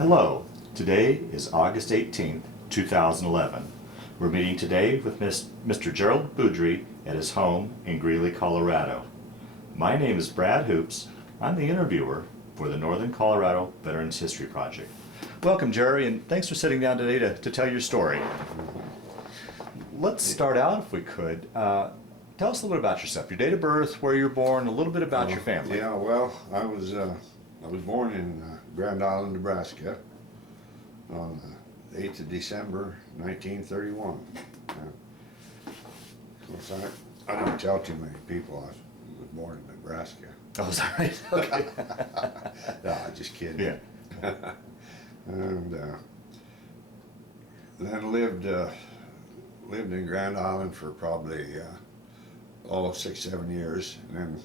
Hello, today is August 18th, 2011. We're meeting today with Mr. Gerald Boodry at his home in Greeley, Colorado. My name is Brad Hoops. I'm the interviewer for the Northern Colorado Veterans History Project. Welcome, Jerry, and thanks for sitting down today to tell your story. Let's start out, if we could. Tell us a little bit about yourself, your date of birth, where you were born, a little bit about your family. Yeah, well, I was born in Grand Island, Nebraska on the 8th of December, 1931. Of course, I don't tell too many people I was born in Nebraska. Oh, is that right? Okay. No, just kidding. Yeah. And then lived in Grand Island for probably 6-7 years, and then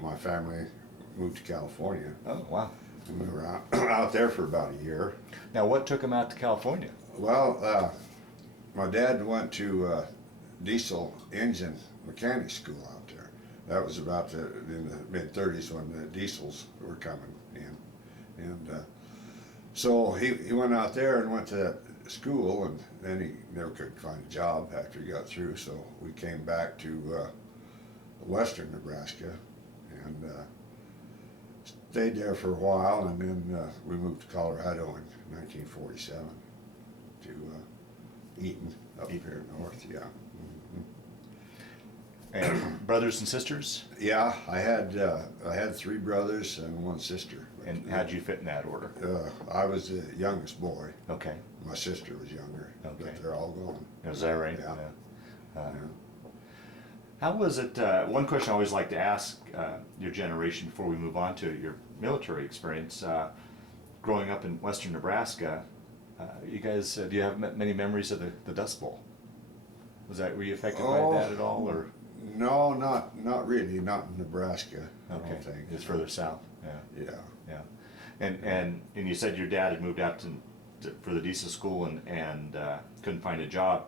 my family moved to California. Oh, wow. And we were out there for about a year. Now, what took him out to California? Well, my dad went to diesel engine mechanic school out there. That was about in the mid-30s when the diesels were coming in. And so he went out there and went to that school, and then he never could find a job after he got through, so we came back to western Nebraska and stayed there for a while, and then we moved to Colorado in 1947 to Eaton, up here north, yeah. And brothers and sisters? Yeah, I had 3 brothers and 1 sister. And how'd you fit in that order? I was the youngest boy. Okay. My sister was younger, Okay. but they're all gone. Is that right? Yeah. Yeah. Yeah. How was it, one question I always like to ask your generation before we move on to your military experience, growing up in western Nebraska, you guys, do you have many memories of the Dust Bowl? Were you affected by that at all, or? No, not really, not in Nebraska, I Okay, don't think. it's further south, yeah. Yeah. Yeah. And you said your dad had moved out for the diesel school and couldn't find a job.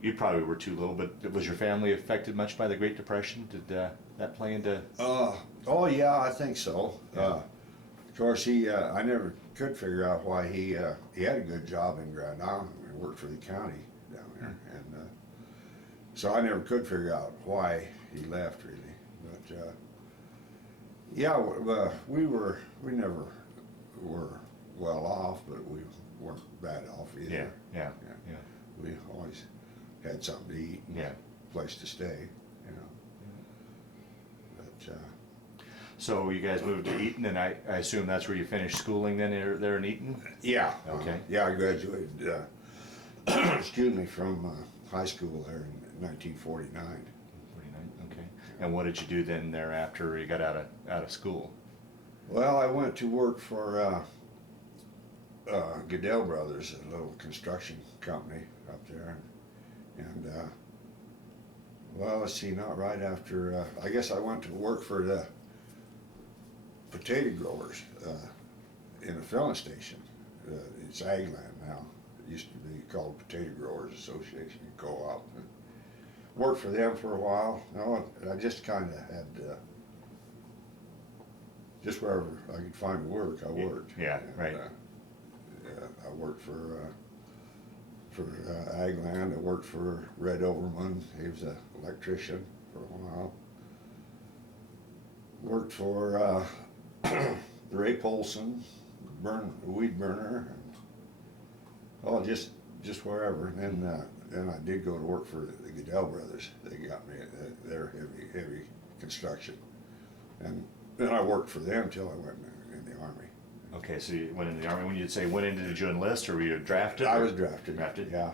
You probably were too little, but was your family affected much by the Great Depression? Did that play into? Oh yeah, I think so. Yeah. Of course, I never could figure out why he had a good job in Grand Island. He worked for the county down there, and so I never could figure out why he left really. But yeah, we never were well off, but we weren't bad off either. Yeah. We always had something to eat and a place to stay, you know. But So you guys moved to Eaton, and I assume that's where you finished schooling then there in Eaton? yeah, Okay. yeah, I graduated, excuse me, from high school there in 1949. 49, okay. And what did you do then thereafter you got out of school? Well, I went to work for Goodell Brothers, a little construction company up there, and well, let's see, not right after, I guess I went to work for the potato growers in a filling station. It's ag land now. It used to be called Potato Growers Association, Co-op. Worked for them for a while. No, I just kind of had, just wherever I could find work, I worked. Yeah, and, right. I worked for ag land. I worked for Red Overman. He was an electrician for a while. Worked for Ray Polson, weed burner, and just wherever. And then I did go to work for the Goodell Brothers. They got me their heavy construction, and then I worked for them till I went in the Army. Okay, so you went in the Army. When you'd say went in, did you enlist or were you drafted? I was drafted. Drafted? Yeah.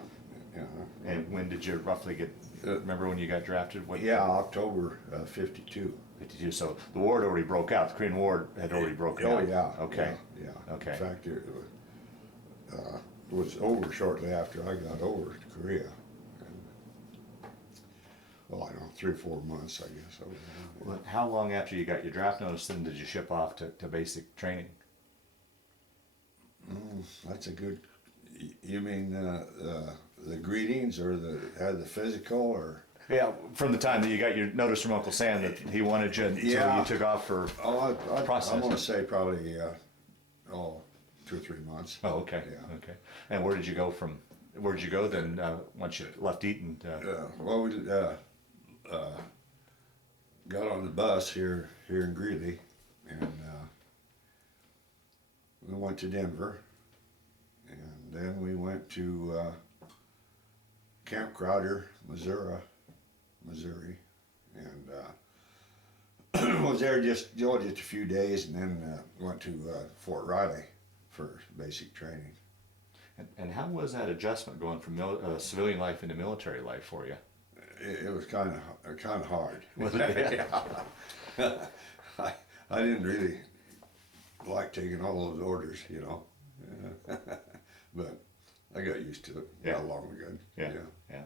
And when did you roughly remember when you got drafted? Yeah, October 52. 52. So the war had already broke out. The Korean War had already broken out. Oh yeah. Okay. Yeah. Okay. In fact, it was over shortly after I got over to Korea. And, well, I don't know, 3 or 4 months, I guess. Well, how long after you got your draft notice then did you ship off to basic training? That's a good. You mean the greetings or the physical or? Yeah, from the time that you got your notice from Uncle Sam that he wanted you, and so you took off for I'm process. going to say probably 2 or 3 months. Oh, okay. Yeah. Okay. And where did you go from? Where did you go then? Once you left Eaton? Well, we got on the bus here in Greeley, and we went to Denver, and then we went to Camp Crowder, Missouri, and was there just a few days, and then went to Fort Riley for basic training. And how was that adjustment going from civilian life into military life for you? It was kind of hard. Was it? Yeah. I didn't really like taking all those orders, you know, but I got used to it. Yeah. Got along good. Yeah.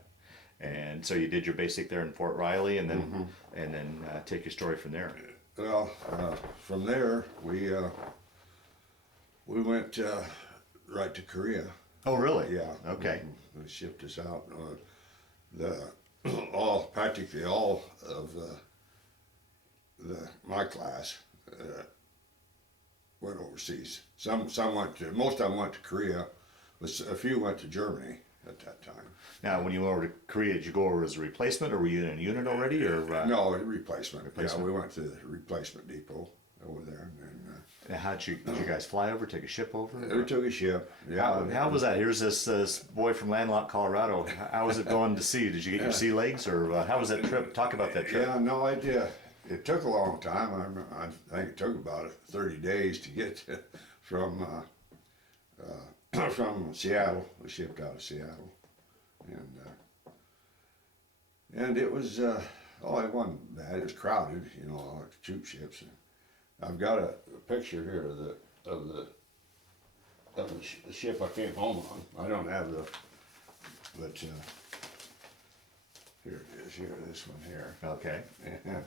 And so you did your basic there in Fort Riley, and then take your story from there. Well, from there we went right to Korea. Oh, really? Yeah. Okay. They shipped us out. Practically all of my class went overseas. Most of them went to Korea, but a few went to Germany at that time. Now, when you went over to Korea, did you go over as a replacement, or were you in a unit already, or? No, replacement. Yeah, we went to the replacement depot over there, And how did you guys fly over? Take a ship over? we took a ship. Yeah. How was that? Here's this boy from landlocked Colorado. How was it going to sea? Did you get your sea legs, or how was that trip? Talk about that trip. Yeah, no idea. It took a long time. I think it took about 30 days to get from Seattle. We shipped out of Seattle, and it was it wasn't bad. It was crowded, you know, all the troop ships. I've got a picture here of the ship I came home on. I don't have but here it is. Here, this one here. Okay. And,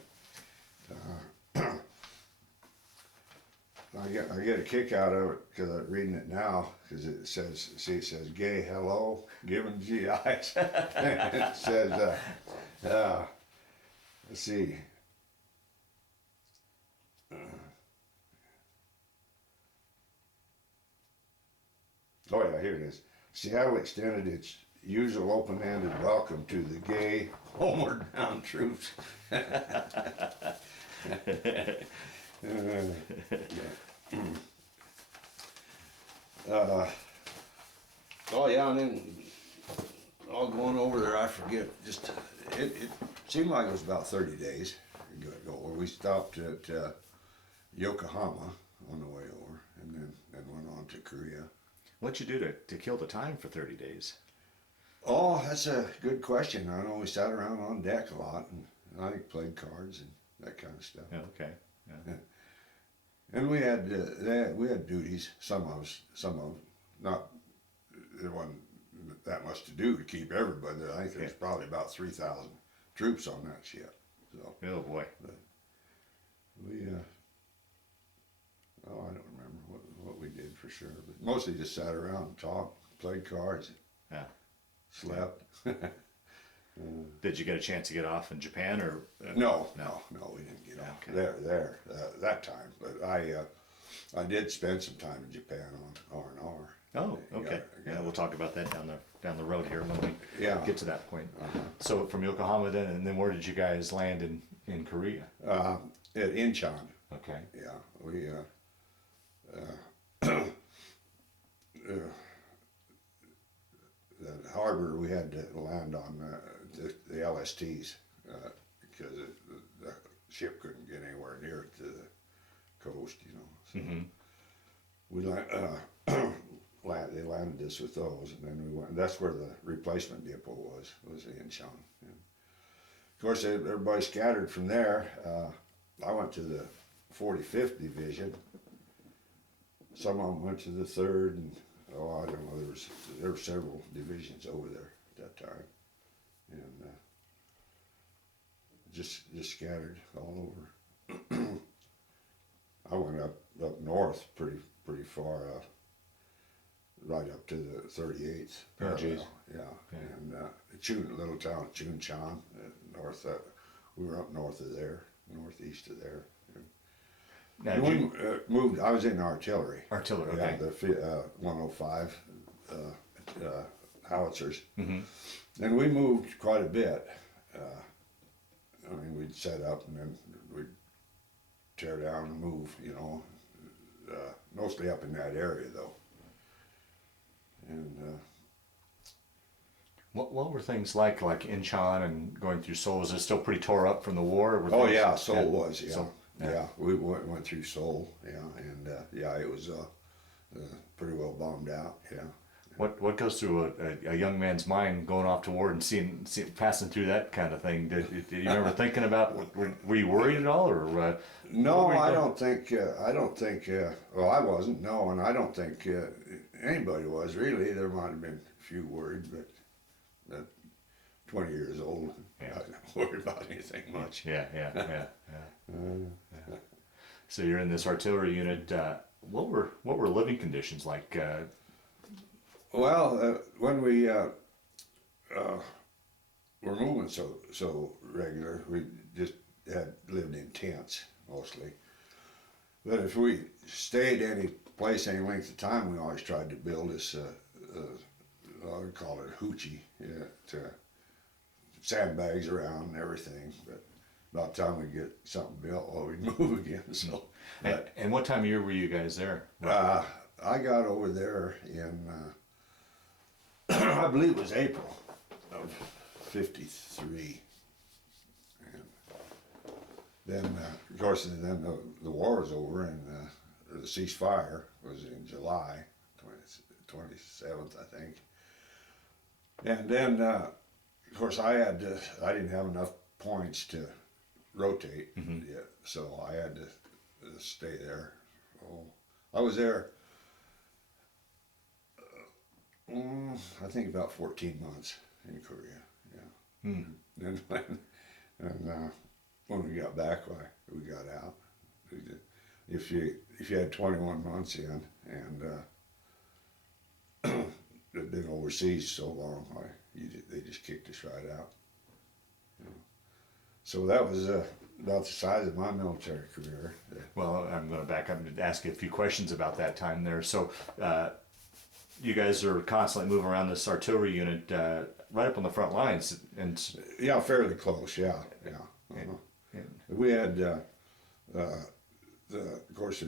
I get a kick out of it because I'm reading it now because it says gay hello given GIs. It says let's see. Oh yeah, here it is. Seattle extended its usual open-handed welcome to the gay homeward bound troops. Oh yeah, and then all going over there, I forget. Just it seemed like it was about 30 days ago. We stopped at Yokohama on the way over, and then went on to Korea. What'd you do to kill the time for 30 days? Oh, that's a good question. I know we sat around on deck a lot, and I think played cards and that kind of stuff. Yeah, okay. Yeah. And we had duties. Some of not there wasn't that much to do to keep everybody. I think there's probably about 3,000 troops on that ship. So Oh boy. we I don't remember what we did for sure, but mostly just sat around and talked, played cards, Yeah. slept. Did you get a chance to get off in Japan, or? No, we didn't get off Okay. there that time. But I did spend some time in Japan on R&R. Oh, okay. Yeah, we'll talk about that down the road here when we get to that point. So from Yokohama then, and then where did you guys land in Korea? At Incheon. Okay. Yeah, we the harbor we had to land on the LSTs because the ship couldn't get anywhere near it to the coast, you know. So we they landed us with those, and then we went. That's where the replacement depot was in Incheon. And of course, everybody scattered from there. I went to the 45th Division. Some of them went to the 3rd, and I don't know. There were several divisions over there at that time, and just scattered all over. I went up north pretty far, right up to the 38th parallel. Yeah, and the little town Chuncheon, north. We were up north of there, northeast of there. Now, We did you, moved. I was in artillery. artillery, Yeah, okay. the 105 howitzers, Mm-hmm. and we moved quite a bit. I mean, we'd set up and then we'd tear down and move. You know, mostly up in that area though. And What were things like Incheon and going through Seoul? Was it still pretty tore up from the war? Or were oh things- yeah, Seoul was yeah. So- yeah. We went through Seoul, yeah, and yeah, it was pretty well bombed out, yeah. What goes through a young man's mind going off to war and seeing passing through that kind of thing? Did you remember thinking about? Were you worried at all, or? No, What were you I doing? don't think. I don't think. Well, I wasn't. No, and I don't think anybody was really. There might have been a few worried, but at 20 years old, Yeah. I didn't worry about anything much. Yeah. So you're in this artillery unit. What were living conditions like? Well, when we were moving so regular, we just had lived in tents mostly. But if we stayed any place any length of time, we always tried to build this. We call it a hoochie, yeah, to sandbags around and everything. But about the time we get something built, well, we'd move again. So, And what time of year were you guys there? I got over there in, I believe it was April of '53. And then, of course, then the war was over and the ceasefire was in July 27th, I think. And then, of course, I didn't have enough points to rotate yet, so I had to stay there. Oh, I was there, I think about 14 months in Korea. Yeah. Then when we got back, we got out. If you had 21 months in and had been overseas so long, they just kicked us right out. You know. So that was about the size of my military career. Well, I'm going to back up and ask you a few questions about that time there. So, you guys are constantly moving around this artillery unit, right up on the front lines, and Yeah, fairly close. Yeah. We had of course,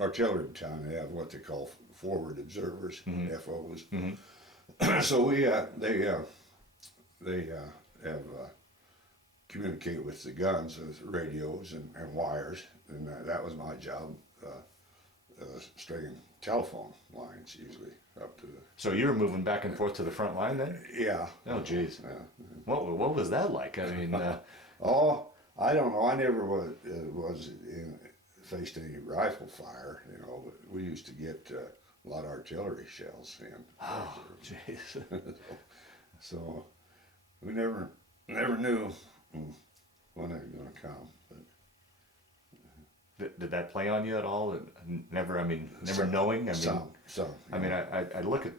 artillery battalion. They have what they call forward observers, FOs. So they have communicate with the guns with radios and wires, and that was my job. Stringing telephone lines usually up to the. so you were moving back and forth to the front line then? Yeah. Oh, geez. Yeah. What was that like? I mean, Oh, I don't know. I never faced any rifle fire, you know. But we used to get a lot of artillery shells in. oh, jeez. So we never knew when they were going to come. But Did that play on you at all? Never Some. knowing. some. I mean, I look at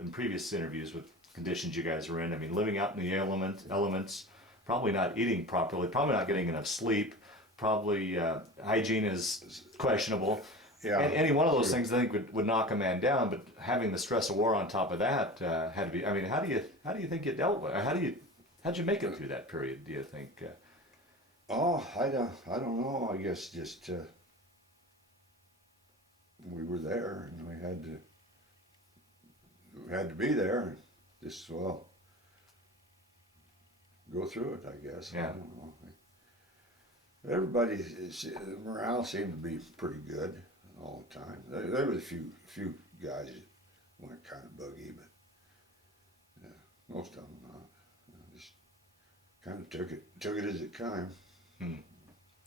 in previous interviews with conditions you guys are in. I mean, living out in the elements, probably not eating properly, probably not getting enough sleep, probably hygiene is questionable. Yeah, And any one of those true. things I think would knock a man down. But having the stress of war on top of that had to be. I mean, how do you think you dealt with? How'd you make it through that period? Do you think? Oh, I don't know. I guess just we were there and we had to be there and just go through it. I guess. Yeah. I don't know. Everybody's morale seemed to be pretty good all the time. There was a few guys that went kind of buggy, but most of them not. Just kind of took it as it came.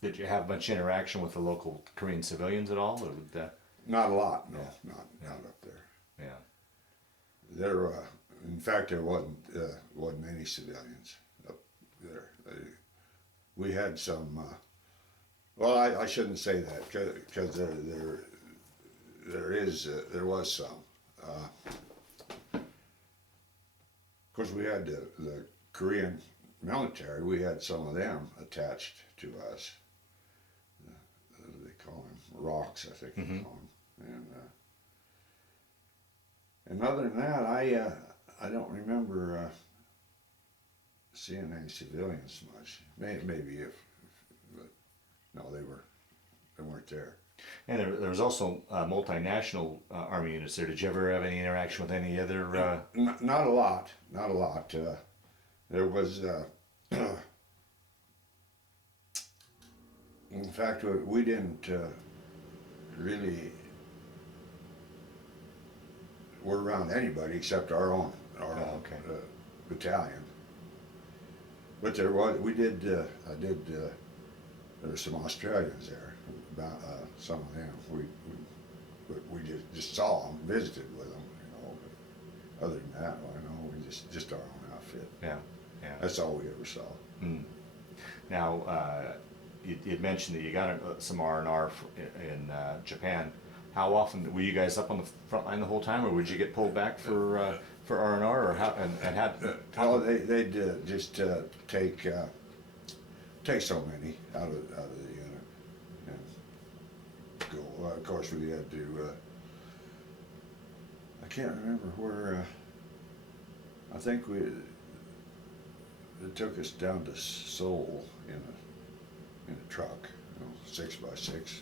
Did you have much interaction with the local Korean civilians at all? Or Not a lot, no, not up there. yeah. There, in fact, there wasn't any civilians up there. We had some. Well, I shouldn't say that because there was some. Of course, we had the Korean military. We had some of them attached to us, rocks, I think they call them. And other than that, I don't remember seeing any civilians much. Maybe but no, they weren't there. And there was also multinational Army units there. Did you ever have any interaction with any other? Not a lot. Not a lot. There was. In fact, we didn't really were around anybody except our own Okay. battalion. But there was, there were some Australians there, about some of them. We just saw them, visited with them, you know. But other than that, I know we just our own outfit. Yeah, yeah. That's all we ever saw. Mm. Now, you'd mentioned that you got some R&R in Japan. How often were you guys up on the front line the whole time, or would you get pulled back for R&R, or how? And Well, they'd just take so many out of the unit and go. Of course, we had to. I can't remember where. I think it took us down to Seoul in a truck, 6x6.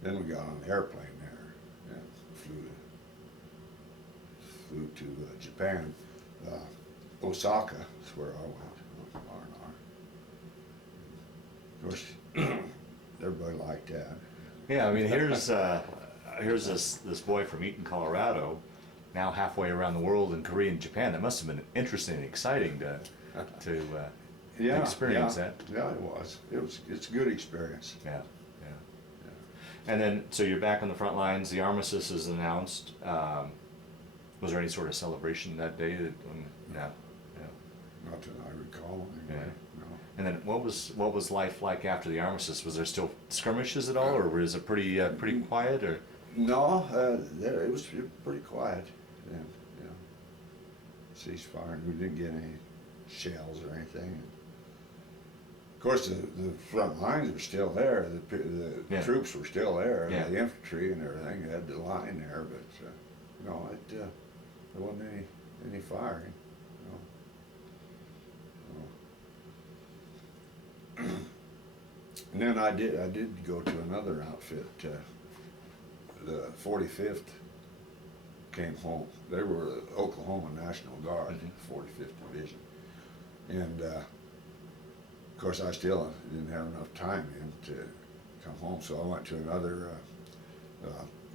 Then we got on an airplane there and flew to Japan. Osaka is where I went, R&R. Of course, everybody liked that. Yeah, I mean, here's this boy from Eaton, Colorado, now halfway around the world in Korea and Japan. That must have been interesting and exciting to experience that. Yeah, it was. It's a good experience. Yeah. And then, so you're back on the front lines. The armistice is announced. Was there any sort of celebration that day? Not that I recall. Anyway. Yeah. No. And then, what was life like after the armistice? Was there still skirmishes at all, or was it pretty quiet? Or No, it was pretty quiet then. Yeah. Ceasefire. We didn't get any shells or anything. Of course, the front lines were still there. The troops were still there. Yeah. The infantry and everything had the line there, but no, there wasn't any firing. No. And then I did go to another outfit. The 45th came home. They were the Oklahoma National Guard, 45th Division, and. Of course, I still didn't have enough time to come home, so I went to another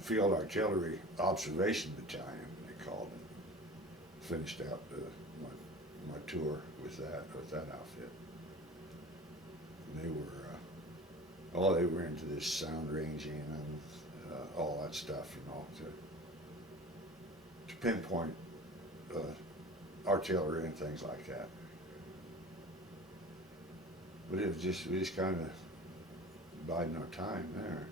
Field Artillery Observation Battalion, they called it. Finished out my tour with that outfit. And they were into this sound ranging and all that stuff, to pinpoint artillery and things like that. But it was we just kind of biding our time there.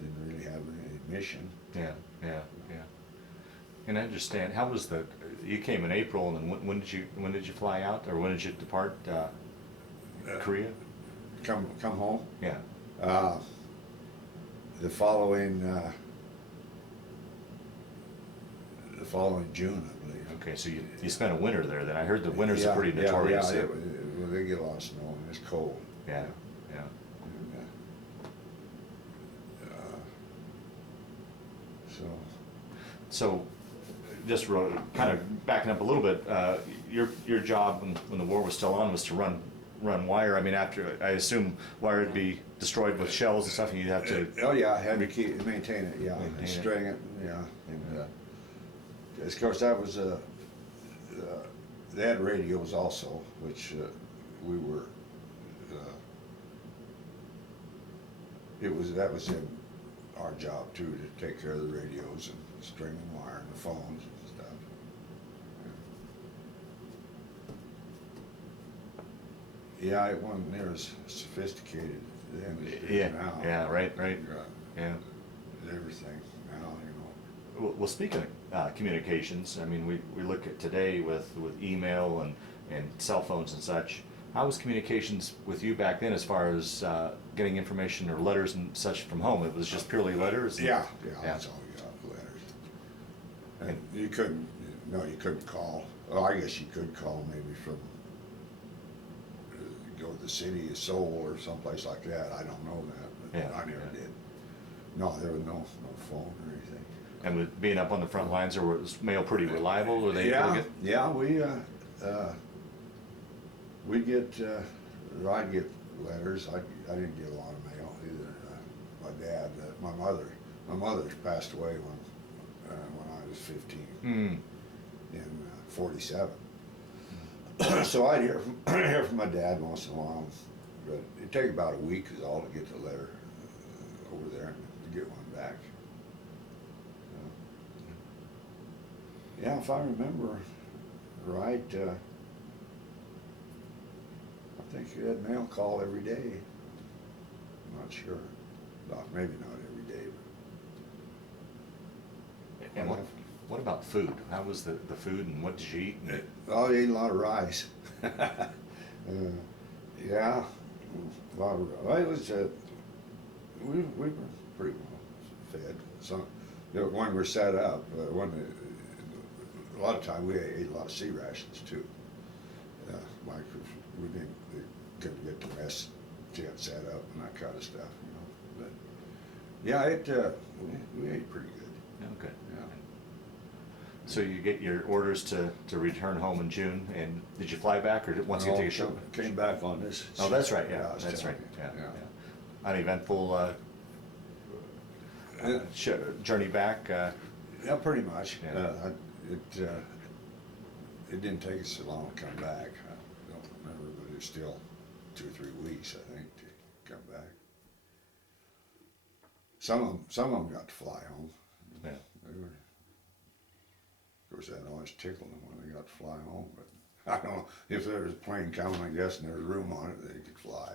Didn't really have any mission. Yeah. And I understand. How was you came in April, and then when did you fly out, or when did you depart Korea? Come home? Yeah. The following June, I believe. Okay, so you spent a winter there. Then I heard the winters are pretty notorious. Yeah, well, they get a lot of snow and it's cold. Yeah. And, So, just kind of backing up a little bit, your job when the war was still on was to run wire. I mean, after I assume wire would be destroyed with shells and stuff, and you'd have to. I had to maintain it. Yeah, and string it. Yeah, and of course that was they had radios also, which we were. That was in our job too, to take care of the radios and string and wire and the phones and stuff. Yeah, it wasn't near as sophisticated then as it is now. Yeah, right. Yeah. Everything now, Well, speaking of communications, I mean, we look at today with email and cell phones and such. How was communications with you back then as far as getting information or letters and such from home? It was just purely letters? Yeah, that's all we got, letters. And you couldn't, no, you couldn't call. Well, I guess you could call maybe from, go to the city of Seoul or someplace like that. I don't know that, but Yeah, I never yeah. did. No, there was no phone or anything. And with being up on the front lines, or was mail pretty reliable? Were they Yeah, really good? yeah, we'd get, I'd get letters. I didn't get a lot of mail either. My dad, my mother passed away when I was 15 Mm. in 47. So I'd hear from my dad once in a while, but it'd take about a week is all to get the letter over there and to get one back. Yeah, if I remember right, I think you had mail call every day. I'm not sure. Maybe not every day. And what about food? How was the food, and what did you eat? I ate a lot of rice. Yeah, a lot of. Well, it was. We were pretty well fed. So when we were set up, a lot of time we ate a lot of sea rations too. Like we couldn't get the mess tent set up and that kind of stuff, you know. But yeah, we ate pretty good. Okay. Yeah. So you get your orders to return home in June, and did you fly back, or once you take a ship? Came back on this. Oh, that's right. Yeah, I was that's right. telling you, Yeah. Uneventful journey back. Yeah, pretty much. Yeah. It didn't take us so long to come back. I don't remember, but it was still 2 or 3 weeks, I think, to come back. Some of them got to fly home. Yeah. They were, of course, that always tickled them when they got to fly home. But I don't know if there was a plane coming, I guess, and there was room on it, they could fly.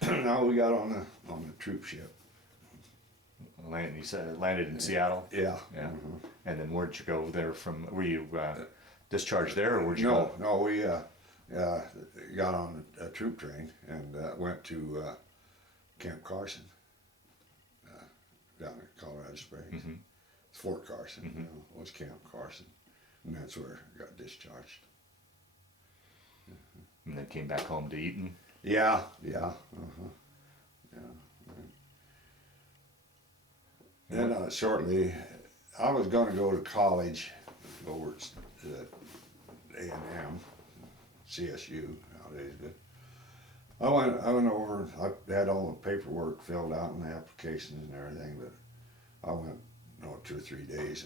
But now we got on the troop ship. You said it landed in Seattle. Yeah. Yeah. Mhm. And then where'd you go there from? Were you discharged there, or where'd you No, go? no, we got on a troop train and went to Camp Carson down in Colorado Springs. Mm-hmm. Fort Carson, Mhm. you know, was Camp Carson, and that's where I got discharged. And then came back home to Eaton. Yeah, yeah, yeah. Then shortly, I was going to go to college over at A&M, CSU nowadays, but I went over. I had all the paperwork filled out and the applications and everything, but I went 2 or 3 days,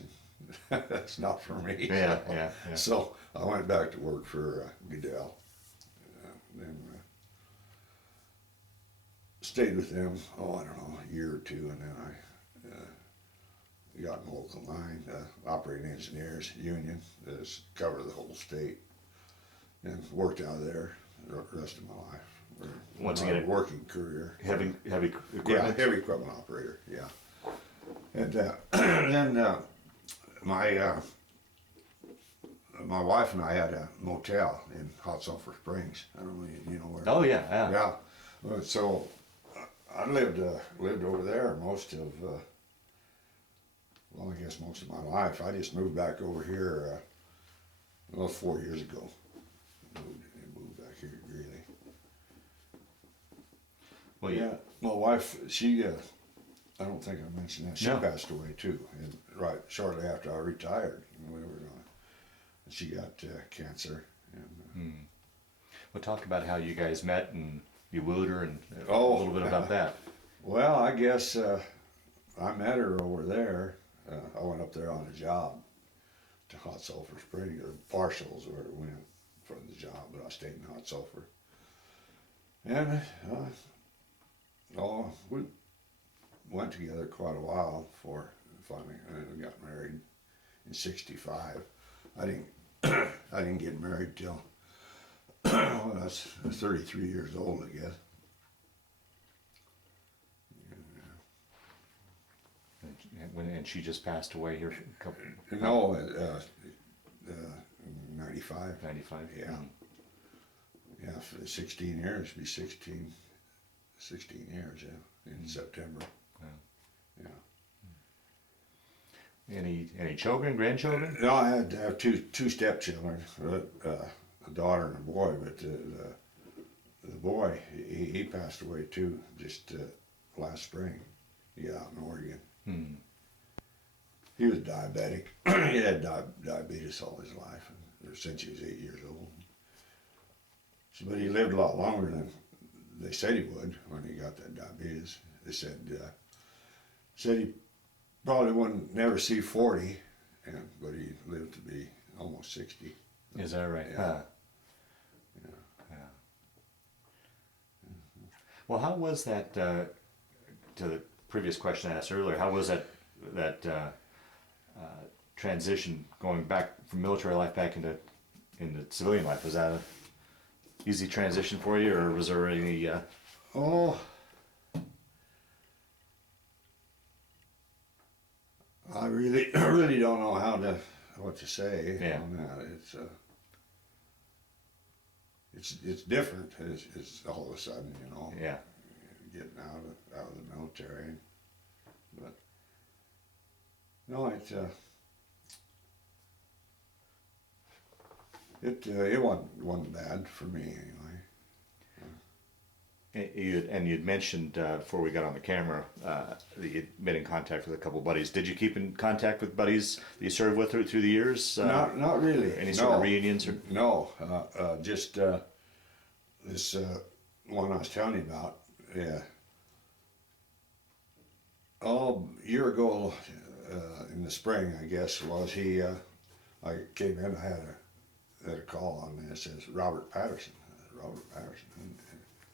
and that's not for me. Yeah. So I went back to work for Goodell. Then stayed with them, I don't know, a year or two, and then I got in local 9, operating engineers union, that covered the whole state, and worked out of there the rest of my life. Once My again, working career. Heavy equipment. Yeah, heavy equipment operator, yeah. And then my wife and I had a motel in Hot Sulphur Springs. I don't know, you know where. Oh yeah. Yeah. So I lived over there most of, I guess most of my life. I just moved back over here, 4 years ago. Moved back here to Greeley. Well, Yeah, my wife, she, I don't think I mentioned that. She No. passed away too, and right shortly after I retired. She got cancer. And, Well, talk about how you guys met and you wooed her, and a Oh. little bit about that. well, I guess I met her over there. I went up there on a job to Hot Sulphur Springs, or partials where it went for the job, but I stayed in Hot Sulphur. And we went together quite a while before finally we got married in '65. I didn't get married till well, I was 33 years old, I guess. And she just passed away here a couple. No, 95. 95. Yeah. Yeah, for 16 years, it'd be 16 years, yeah, in September. Yeah. Yeah. Any children, grandchildren? No, I have two stepchildren, a daughter and a boy, but the boy, he passed away too, just last spring. He got out in Oregon. Hmm. He was diabetic. He had diabetes all his life, since he was 8 years old. So, but he lived a lot longer than they said he would when he got that diabetes. They said he probably wouldn't never see 40, but he lived to be almost 60. Is that right? Yeah. Huh. Yeah. Yeah. Well, how was that? To the previous question I asked earlier, how was that transition going back from military life back into civilian life? Was that a easy transition for you, or was there any? Oh, I really don't know what to say on that. It's different. It's all of a sudden, you know. Yeah. Getting out of the military, but no, it wasn't bad for me anyway. You'd mentioned before we got on the camera that you'd been in contact with a couple buddies. Did you keep in contact with buddies that you served with through the years? Not really. Any sort of reunions? Or? No, just this one I was telling you about. Yeah. Oh, a year ago in the spring, I guess it was, I came in, I had a call on me. It says Robert Patterson. And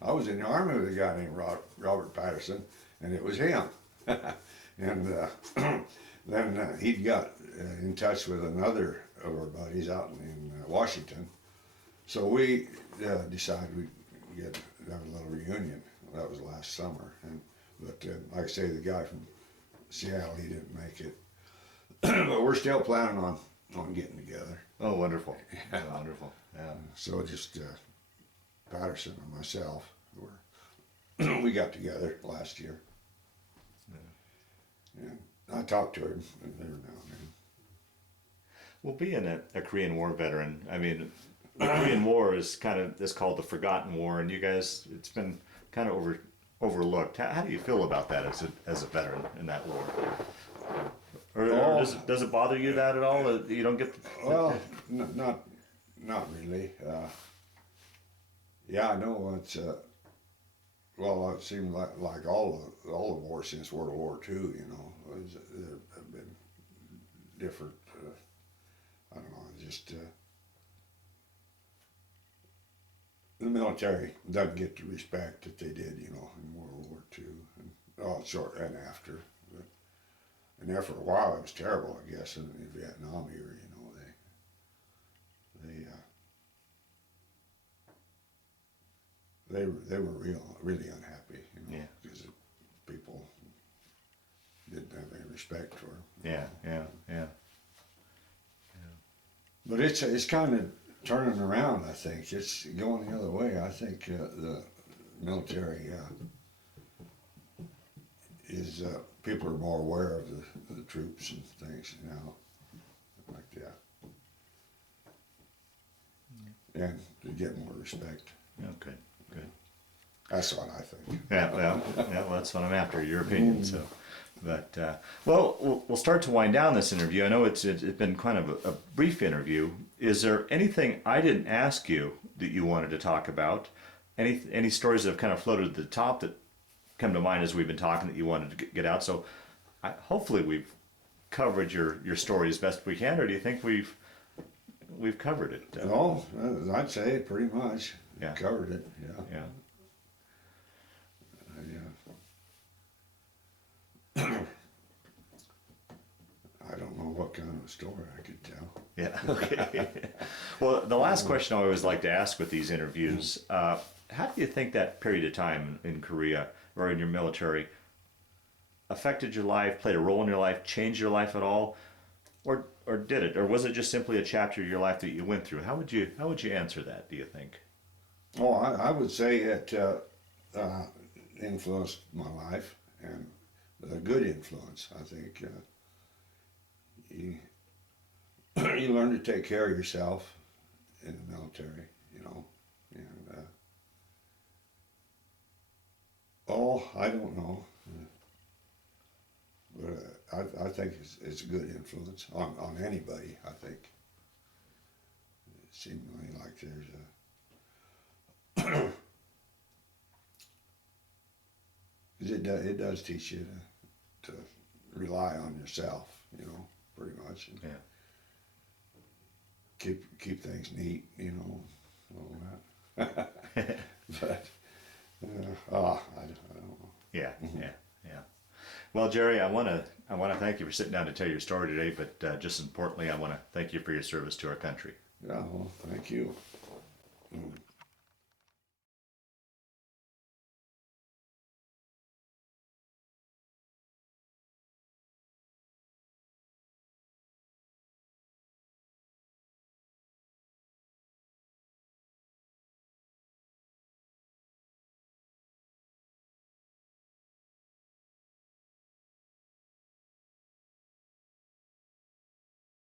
I was in the Army with a guy named Robert Patterson, and it was him. And then he got in touch with another of our buddies out in Washington. So we decided we'd have a little reunion. That was last summer. But like I say, the guy from Seattle, he didn't make it. But we're still planning on getting together. Oh, wonderful. Yeah. Oh, wonderful. Yeah. So just Patterson and myself, we got together last year. Yeah. And I talked to him every now and then. Well, being a Korean War veteran, I mean, the Korean War is called the Forgotten War, and you guys, it's been kind of overlooked. How do you feel about that as a veteran in that war? Or does it bother you that at all? That you don't get? Well, not really. Yeah, I know it's. Well, it seemed like all the wars since World War II, you know, there have been different. I don't know, just the military doesn't get the respect that they did, you know, in World War II, and after. And there for a while it was terrible, I guess, in the Vietnam era, you know, they were really unhappy, you know, because people didn't have any respect for them. Yeah. But it's kind of turning around, I think. It's going the other way. I think the military is people are more aware of the troops and things now, like that, and they get more respect. Okay, good. That's what I think. Yeah, well, that's what I'm after. Your opinion. So, but we'll start to wind down this interview. I know it's been kind of a brief interview. Is there anything I didn't ask you that you wanted to talk about? Any stories that have kind of floated to the top that come to mind as we've been talking that you wanted to get out? So, hopefully we've covered your story as best we can, or do you think we've covered it? No, I'd say pretty much. Yeah. Covered it. Yeah. I don't know what kind of a story I could tell. Yeah. Okay. Well, the last question I always like to ask with these interviews: how do you think that period of time in Korea or in your military affected your life, played a role in your life, changed your life at all, or did it, or was it just simply a chapter of your life that you went through? How would you answer that? Do you think? Oh, I would say it influenced my life, and a good influence. I think you you learn to take care of yourself in the military, you know, and oh, I don't know, but I think it's a good influence on anybody. I think it seemingly like there's a it does teach you to rely on yourself, you know, pretty much. And Yeah. keep things neat, you know, all that. But I don't know. Yeah, yeah, yeah. Well, Jerry, I want to thank you for sitting down to tell your story today, but just as importantly, I want to thank you for your service to our country. Yeah, well, thank you.